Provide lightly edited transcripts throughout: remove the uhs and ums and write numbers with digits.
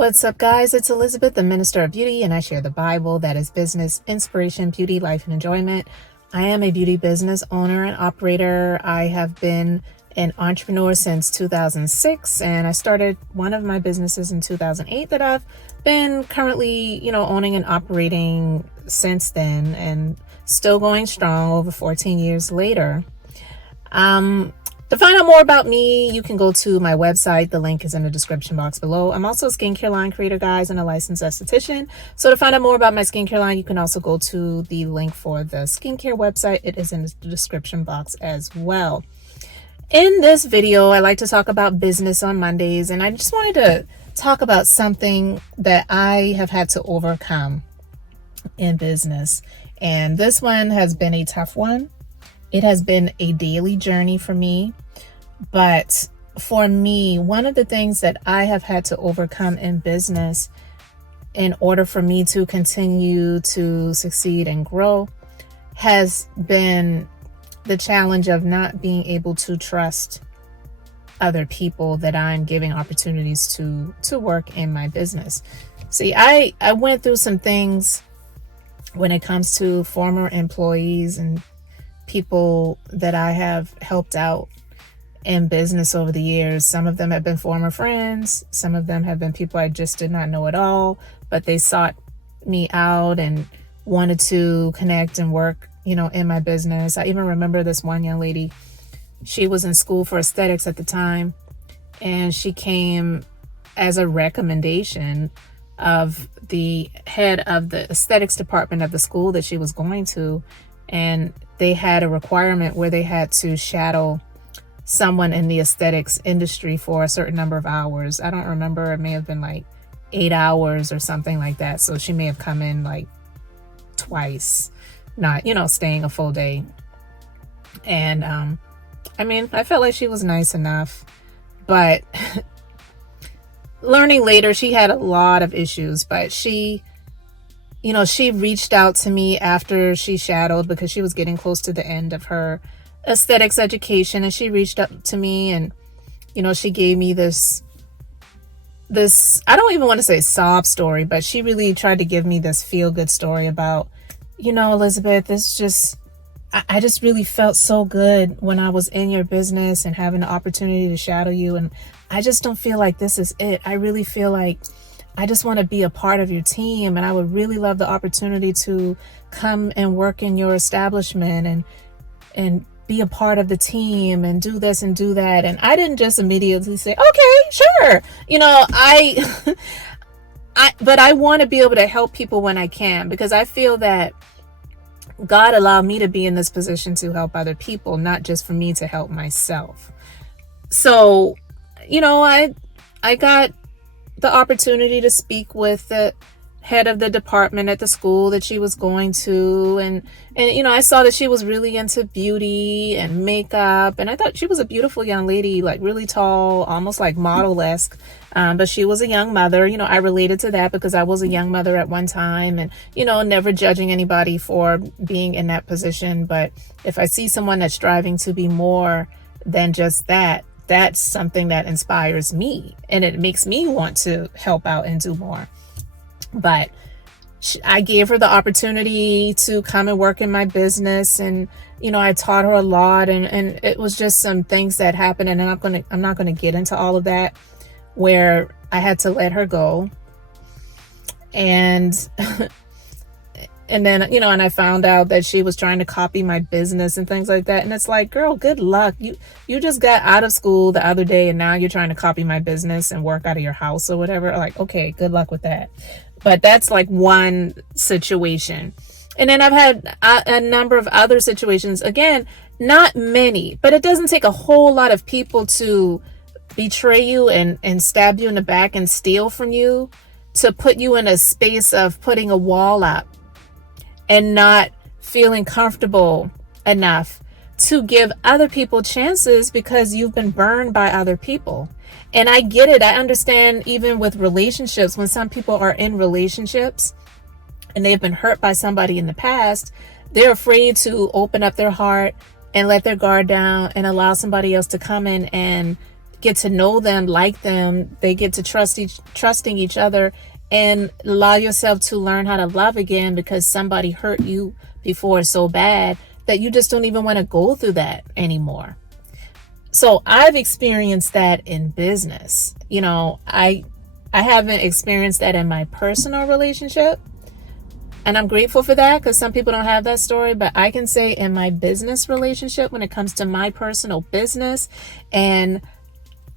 What's up, guys? It's Elizabeth, the Minister of Beauty, and I share the Bible that is business, inspiration, beauty, life, and enjoyment. I am a beauty business owner and operator. I have been an entrepreneur since 2006, and I started one of my businesses in 2008 that I've been currently, owning and operating since then, and still going strong over 14 years later. To find out more about me, you can go to my website. The link is in the description box below. I'm also a skincare line creator, guys, and a licensed esthetician. So to find out more about my skincare line, you can also go to the link for the skincare website. It is in the description box as well. In this video, I like to talk about business on Mondays, and I just wanted to talk about something that I have had to overcome in business. And this one has been a tough one. It has been a daily journey for me, but for me, one of the things that I have had to overcome in business in order for me to continue to succeed and grow has been the challenge of not being able to trust other people that I'm giving opportunities to work in my business. See, I went through some things when it comes to former employees and people that I have helped out in business over the years. Some of them have been former friends. Some of them have been people I just did not know at all, but they sought me out and wanted to connect and work, in my business. I even remember this one young lady. She was in school for aesthetics at the time, and she came as a recommendation of the head of the aesthetics department of the school that she was going to. And they had a requirement where they had to shadow someone in the aesthetics industry for a certain number of hours. I don't remember. It may have been like 8 hours or something like that. So she may have come in like twice, not, staying a full day. And I felt like she was nice enough, but learning later, she had a lot of issues, but she reached out to me after she shadowed because she was getting close to the end of her aesthetics education. And she reached out to me and, she gave me this, I don't even want to say sob story, but she really tried to give me this feel good story about, Elizabeth, I just really felt so good when I was in your business and having the opportunity to shadow you. And I just don't feel like this is it. I really feel like I just want to be a part of your team, and I would really love the opportunity to come and work in your establishment and be a part of the team and do this and do that. And I didn't just immediately say, okay, sure. But I want to be able to help people when I can, because I feel that God allowed me to be in this position to help other people, not just for me to help myself. So, I got the opportunity to speak with the head of the department at the school that she was going to. And I saw that she was really into beauty and makeup. And I thought she was a beautiful young lady, like really tall, almost like model-esque. But she was a young mother. I related to that because I was a young mother at one time, and, never judging anybody for being in that position. But if I see someone that's striving to be more than just that, that's something that inspires me, and it makes me want to help out and do more. But I gave her the opportunity to come and work in my business, and I taught her a lot, and it was just some things that happened, and I'm not gonna get into all of that, where I had to let her go. And and then, and I found out that she was trying to copy my business and things like that. And it's like, girl, good luck. You just got out of school the other day, and now you're trying to copy my business and work out of your house or whatever. Like, okay, good luck with that. But that's like one situation. And then I've had a number of other situations. Again, not many, but it doesn't take a whole lot of people to betray you and stab you in the back and steal from you to put you in a space of putting a wall up and not feeling comfortable enough to give other people chances because you've been burned by other people. And I get it. I understand, even with relationships, when some people are in relationships and they've been hurt by somebody in the past, they're afraid to open up their heart and let their guard down and allow somebody else to come in and get to know them, like them. They get to trusting each other, and allow yourself to learn how to love again, because somebody hurt you before so bad that you just don't even want to go through that anymore. So I've experienced that in business. I haven't experienced that in my personal relationship. And I'm grateful for that, because some people don't have that story. But I can say in my business relationship, when it comes to my personal business and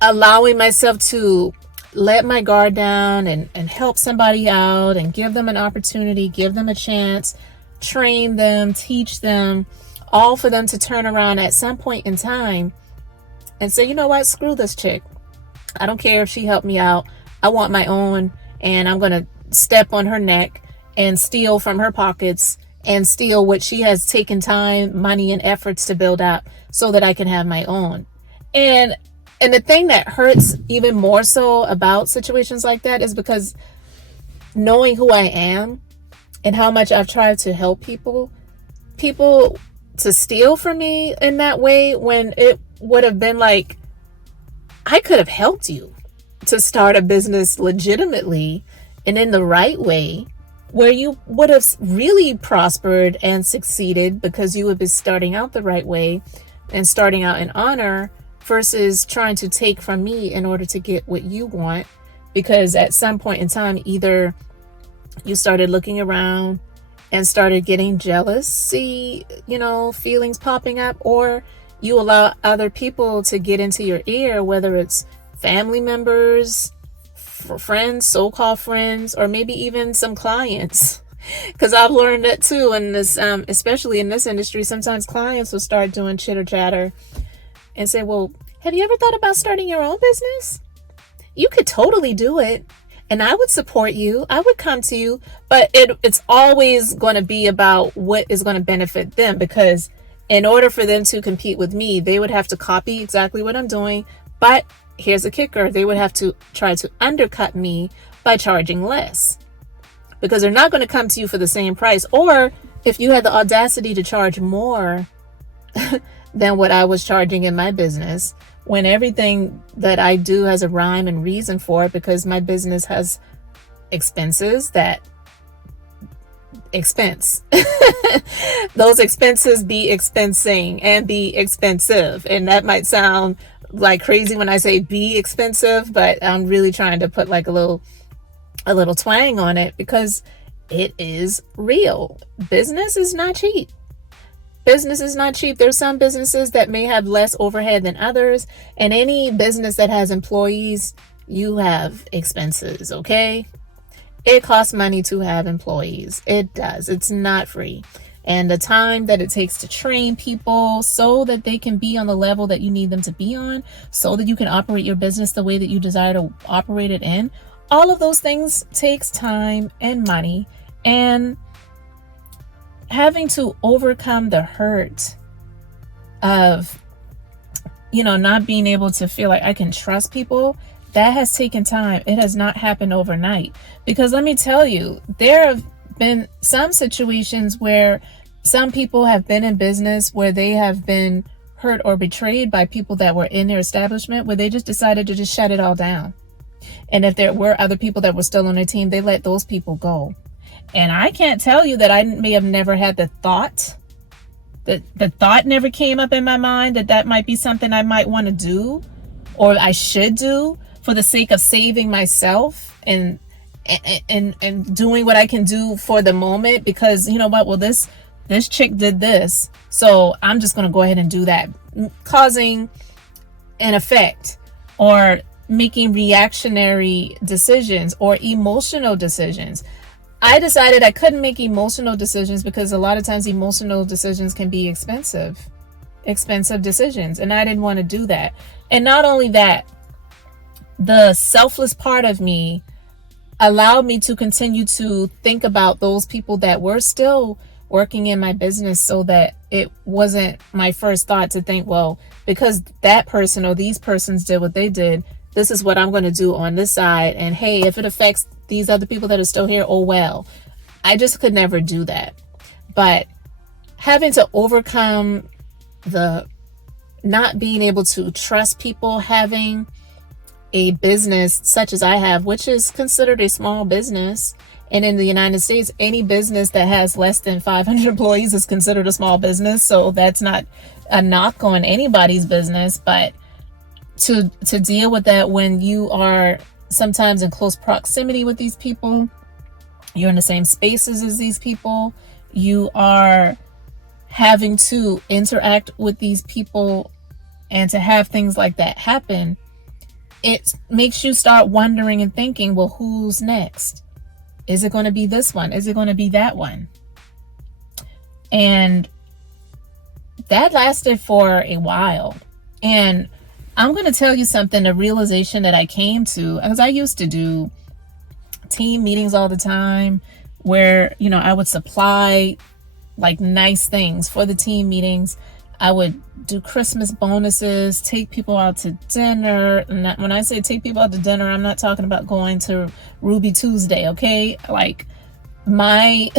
allowing myself to let my guard down and help somebody out and give them an opportunity, give them a chance, train them, teach them, all for them to turn around at some point in time and say, you know what, screw this chick. I don't care if she helped me out. I want my own, and I'm going to step on her neck and steal from her pockets and steal what she has taken time, money, and efforts to build up so that I can have my own. And the thing that hurts even more so about situations like that is because knowing who I am and how much I've tried to help people to steal from me in that way, when it would have been like, I could have helped you to start a business legitimately and in the right way, where you would have really prospered and succeeded because you would be starting out the right way and starting out in honor, versus trying to take from me in order to get what you want. Because at some point in time, either you started looking around and started getting jealousy, feelings popping up, or you allow other people to get into your ear, whether it's family members, friends, so-called friends, or maybe even some clients. Because I've learned that too in this, especially in this industry, sometimes clients will start doing chitter chatter and say, well, have you ever thought about starting your own business? You could totally do it, and I would support you. I would come to you, but it's always going to be about what is going to benefit them, because in order for them to compete with me, they would have to copy exactly what I'm doing. But here's the kicker. They would have to try to undercut me by charging less, because they're not going to come to you for the same price. Or if you had the audacity to charge more than what I was charging in my business, when everything that I do has a rhyme and reason for it, because my business has expenses that expense. Those expenses be expensing and be expensive. And that might sound like crazy when I say be expensive, but I'm really trying to put like a little twang on it, because it is real. Business is not cheap. Business is not cheap. There's some businesses that may have less overhead than others, and any business that has employees, you have expenses, okay? It costs money to have employees. It does. It's not free. And the time that it takes to train people so that they can be on the level that you need them to be on, so that you can operate your business the way that you desire to operate it in, all of those things takes time and money. And having to overcome the hurt of, not being able to feel like I can trust people, that has taken time. It has not happened overnight. Because let me tell you, there have been some situations where some people have been in business where they have been hurt or betrayed by people that were in their establishment, where they just decided to just shut it all down. And if there were other people that were still on their team, they let those people go. And I can't tell you that I may have never had the thought, that the thought never came up in my mind that might be something I might want to do, or I should do, for the sake of saving myself and doing what I can do for the moment. Because you know what? Well, this chick did this, so I'm just going to go ahead and do that, causing an effect, or making reactionary decisions or emotional decisions. I decided I couldn't make emotional decisions, because a lot of times emotional decisions can be expensive decisions. And I didn't want to do that. And not only that, the selfless part of me allowed me to continue to think about those people that were still working in my business, so that it wasn't my first thought to think, well, because that person or these persons did what they did, this is what I'm going to do on this side. And hey, if it affects these other people that are still here, oh well. I just could never do that. But having to overcome the not being able to trust people, having a business such as I have, which is considered a small business. And in the United States, any business that has less than 500 employees is considered a small business. So that's not a knock on anybody's business, but to deal with that when you are sometimes in close proximity with these people, you're in the same spaces as these people, you are having to interact with these people, and to have things like that happen, it makes you start wondering and thinking, well, who's next? Is it going to be this one? Is it going to be that one? And that lasted for a while. And I'm going to tell you something, a realization that I came to, because I used to do team meetings all the time where, I would supply like nice things for the team meetings. I would do Christmas bonuses, take people out to dinner. And when I say take people out to dinner, I'm not talking about going to Ruby Tuesday, okay? Like my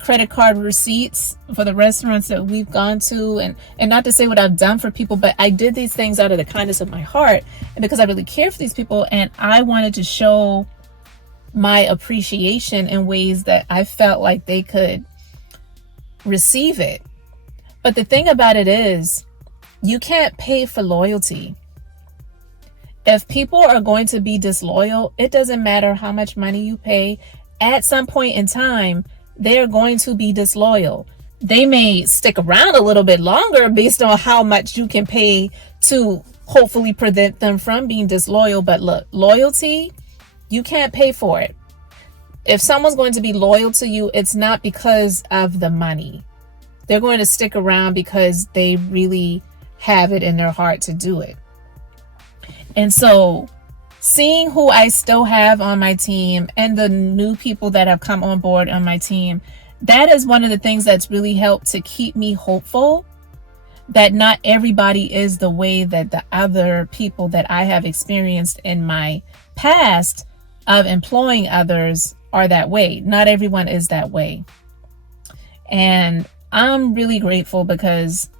credit card receipts for the restaurants that we've gone to, and not to say what I've done for people, but I did these things out of the kindness of my heart, and because I really care for these people, and I wanted to show my appreciation in ways that I felt like they could receive it. But the thing about it is, you can't pay for loyalty. If people are going to be disloyal, it doesn't matter how much money you pay. At some point in time, they're going to be disloyal. They may stick around a little bit longer based on how much you can pay to hopefully prevent them from being disloyal. But look, loyalty, you can't pay for it. If someone's going to be loyal to you, it's not because of the money. They're going to stick around because they really have it in their heart to do it. And so seeing who I still have on my team and the new people that have come on board on my team, that is one of the things that's really helped to keep me hopeful that not everybody is the way that the other people that I have experienced in my past of employing others are that way. Not everyone is that way. And I'm really grateful because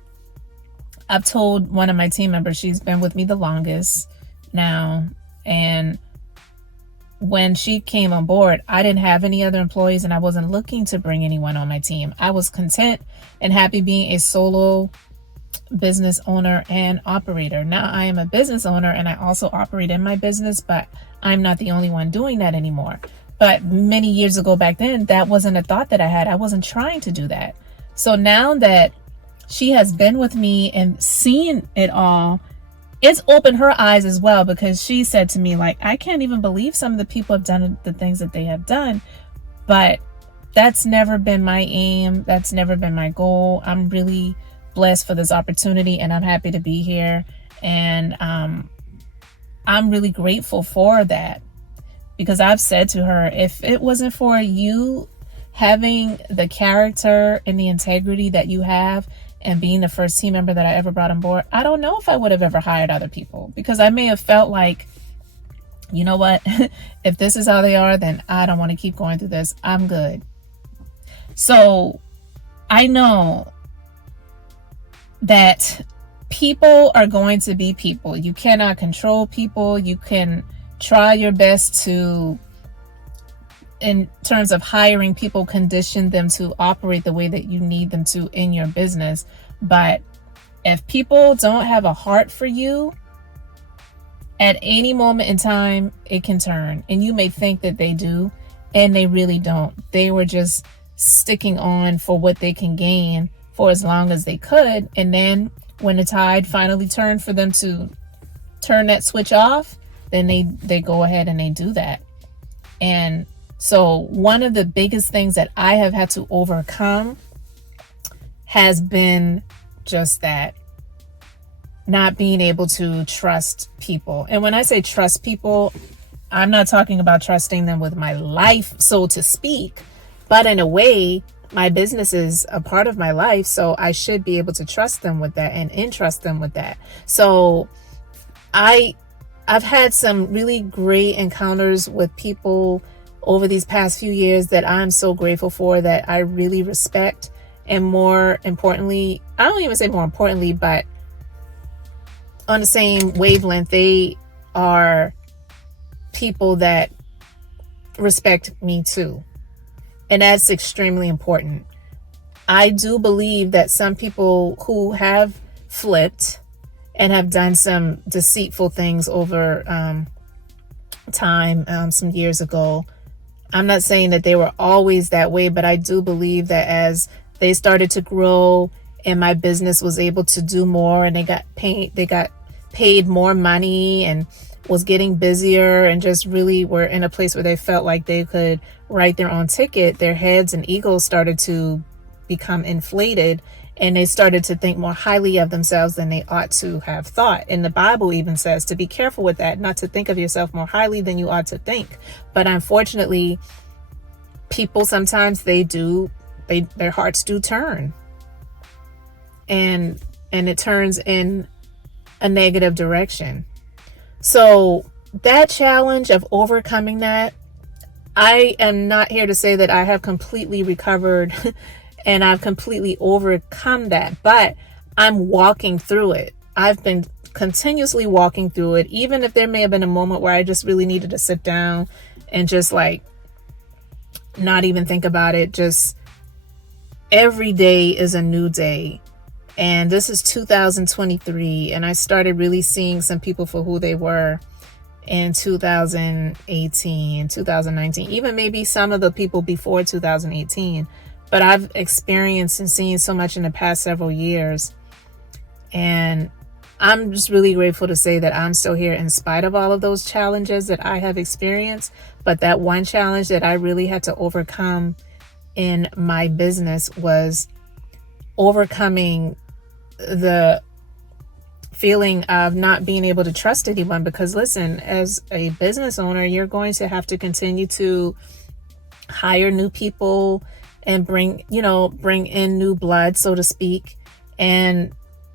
I've told one of my team members, she's been with me the longest now, and when she came on board, I didn't have any other employees and I wasn't looking to bring anyone on my team. I was content and happy being a solo business owner and operator. Now I am a business owner and I also operate in my business, but I'm not the only one doing that anymore. But many years ago back then, that wasn't a thought that I had. I wasn't trying to do that. So now that she has been with me and seen it all, it's opened her eyes as well, because she said to me, like, I can't even believe some of the people have done the things that they have done. But that's never been my aim. That's never been my goal. I'm really blessed for this opportunity and I'm happy to be here. And I'm really grateful for that, because I've said to her, if it wasn't for you having the character and the integrity that you have and being the first team member that I ever brought on board, I don't know if I would have ever hired other people, because I may have felt like, you know what, if this is how they are, then I don't want to keep going through this. I'm good. So I know that people are going to be people. You cannot control people. You can try your best to, in terms of hiring people, condition them to operate the way that you need them to in your business. But if people don't have a heart for you, at any moment in time, it can turn. And you may think that they do, and they really don't. They were just sticking on for what they can gain for as long as they could. And then when the tide finally turned for them to turn that switch off, then they go ahead and they do that. And so one of the biggest things that I have had to overcome has been just that, not being able to trust people. And when I say trust people, I'm not talking about trusting them with my life, so to speak, but in a way, my business is a part of my life, so I should be able to trust them with that and entrust them with that. So I've had some really great encounters with people over these past few years that I'm so grateful for, that I really respect. And more importantly, I don't even say more importantly, but on the same wavelength. They are people that respect me too. And that's extremely important. I do believe that some people who have flipped and have done some deceitful things over time, some years ago, I'm not saying that they were always that way, but I do believe that as they started to grow and my business was able to do more and they got paid more money and was getting busier and just really were in a place where they felt like they could write their own ticket, their heads and egos started to become inflated, and they started to think more highly of themselves than they ought to have thought. And the Bible even says to be careful with that, not to think of yourself more highly than you ought to think. But unfortunately, people sometimes their hearts do turn, and it turns in a negative direction. So that challenge of overcoming that, I am not here to say that I have completely recovered and I've completely overcome that, but I'm walking through it. I've been continuously walking through it, even if there may have been a moment where I just really needed to sit down and just like not even think about it. Just every day is a new day. And this is 2023, and I started really seeing some people for who they were in 2018, 2019, even maybe some of the people before 2018. But I've experienced and seen so much in the past several years. And I'm just really grateful to say that I'm still here in spite of all of those challenges that I have experienced. But that one challenge that I really had to overcome in my business was overcoming the feeling of not being able to trust anyone. Because listen, as a business owner, you're going to have to continue to hire new people and bring in new blood, so to speak. And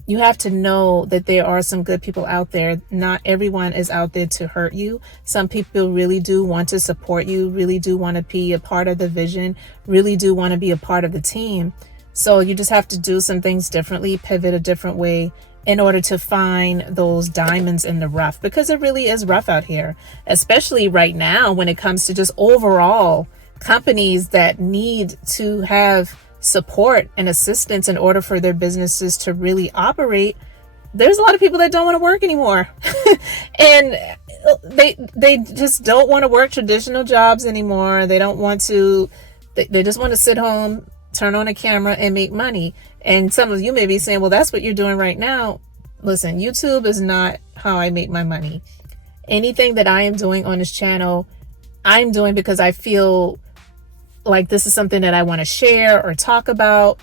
you have to know that there are some good people out there. Not everyone is out there to hurt you. Some people really do want to support you, really do want to be a part of the vision, really do want to be a part of the team. So you just have to do some things differently, pivot a different way in order to find those diamonds in the rough, because it really is rough out here, especially right now when it comes to just overall companies that need to have support and assistance in order for their businesses to really operate. There's a lot of people that don't want to work anymore. And they just don't want to work traditional jobs anymore. They don't want to, they just want to sit home, turn on a camera and make money. And some of you may be saying, well, that's what you're doing right now. Listen, YouTube is not how I make my money. Anything that I am doing on this channel, I'm doing because I feel like this is something that I want to share or talk about.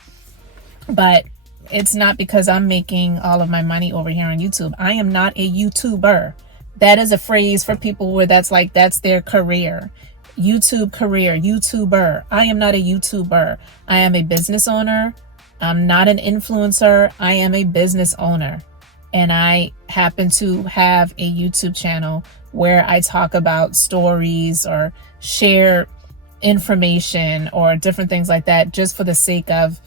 But it's not because I'm making all of my money over here on YouTube. I am not a YouTuber. That is a phrase for people where that's their career. YouTube career, YouTuber. I am not a YouTuber. I am a business owner. I'm not an influencer. I am a business owner. And I happen to have a YouTube channel where I talk about stories or share information or different things like that, just for the sake of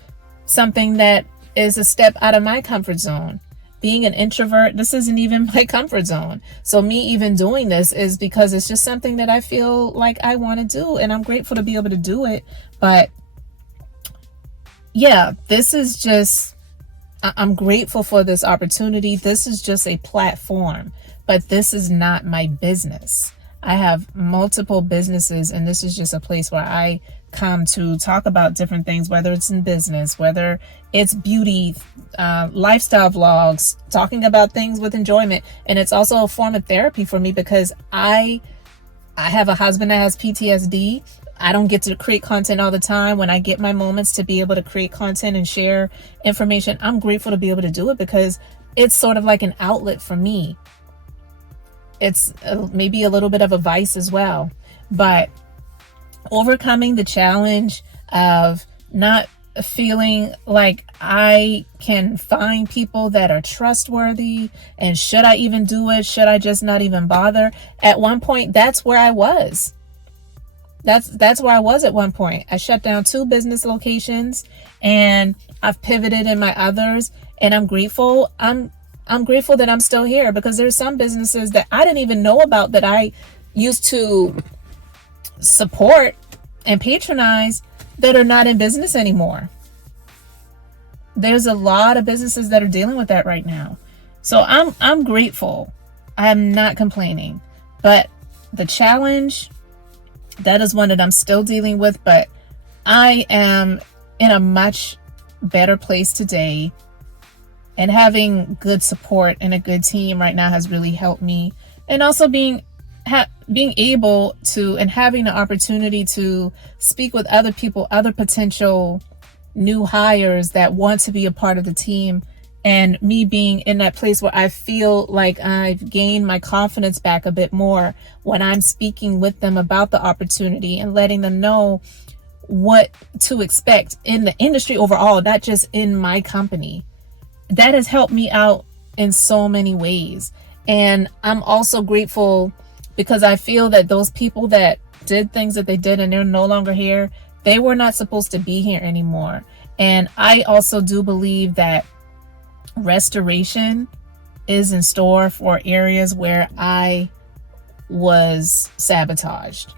something that is a step out of my comfort zone. Being an introvert, this isn't even my comfort zone. So me even doing this is because it's just something that I feel like I want to do, and I'm grateful to be able to do it. But yeah, this is just, I'm grateful for this opportunity. This is just a platform, but this is not my business. I have multiple businesses, and this is just a place where I come to talk about different things, whether it's in business, whether it's beauty, lifestyle vlogs, talking about things with enjoyment. And it's also a form of therapy for me, because I have a husband that has PTSD. I don't get to create content all the time. When I get my moments to be able to create content and share information, I'm grateful to be able to do it, because it's sort of like an outlet for me. It's maybe a little bit of a vice as well. But overcoming the challenge of not feeling like I can find people that are trustworthy, and should I even do it? Should I just not even bother? At one point, that's where I was. That's where I was at one point. I shut down 2 business locations, and I've pivoted in my others, and I'm grateful. I'm I'm grateful that I'm still here, because there's some businesses that I didn't even know about that I used to support and patronize that are not in business anymore. There's a lot of businesses that are dealing with that right now. So I'm grateful. I'm not complaining. But the challenge, that is one that I'm still dealing with, but I am in a much better place today. And having good support and a good team right now has really helped me. And also being able to and having the opportunity to speak with other people, other potential new hires that want to be a part of the team, and me being in that place where I feel like I've gained my confidence back a bit more when I'm speaking with them about the opportunity and letting them know what to expect in the industry overall, not just in my company. That has helped me out in so many ways. And I'm also grateful because I feel that those people that did things that they did and they're no longer here, they were not supposed to be here anymore. And I also do believe that restoration is in store for areas where I was sabotaged.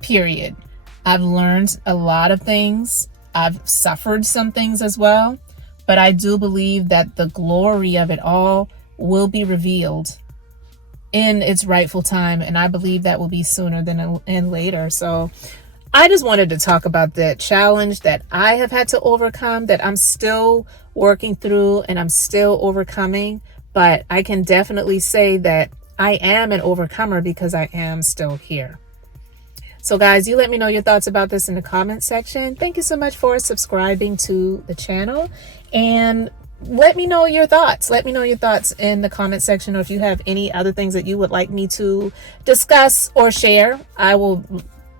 Period. I've learned a lot of things. I've suffered some things as well. But I do believe that the glory of it all will be revealed in its rightful time. And I believe that will be sooner than later. So I just wanted to talk about that challenge that I have had to overcome, that I'm still working through and I'm still overcoming. But I can definitely say that I am an overcomer because I am still here. So guys, you let me know your thoughts about this in the comment section. Thank you so much for subscribing to the channel, and let me know your thoughts. Let me know your thoughts in the comment section, or if you have any other things that you would like me to discuss or share, I will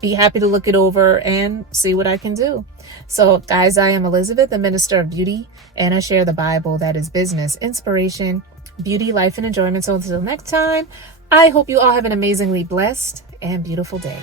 be happy to look it over and see what I can do. So guys, I am Elizabeth, the Minister of Beauty, and I share the Bible that is business, inspiration, beauty, life, and enjoyment. So until next time, I hope you all have an amazingly blessed and beautiful day.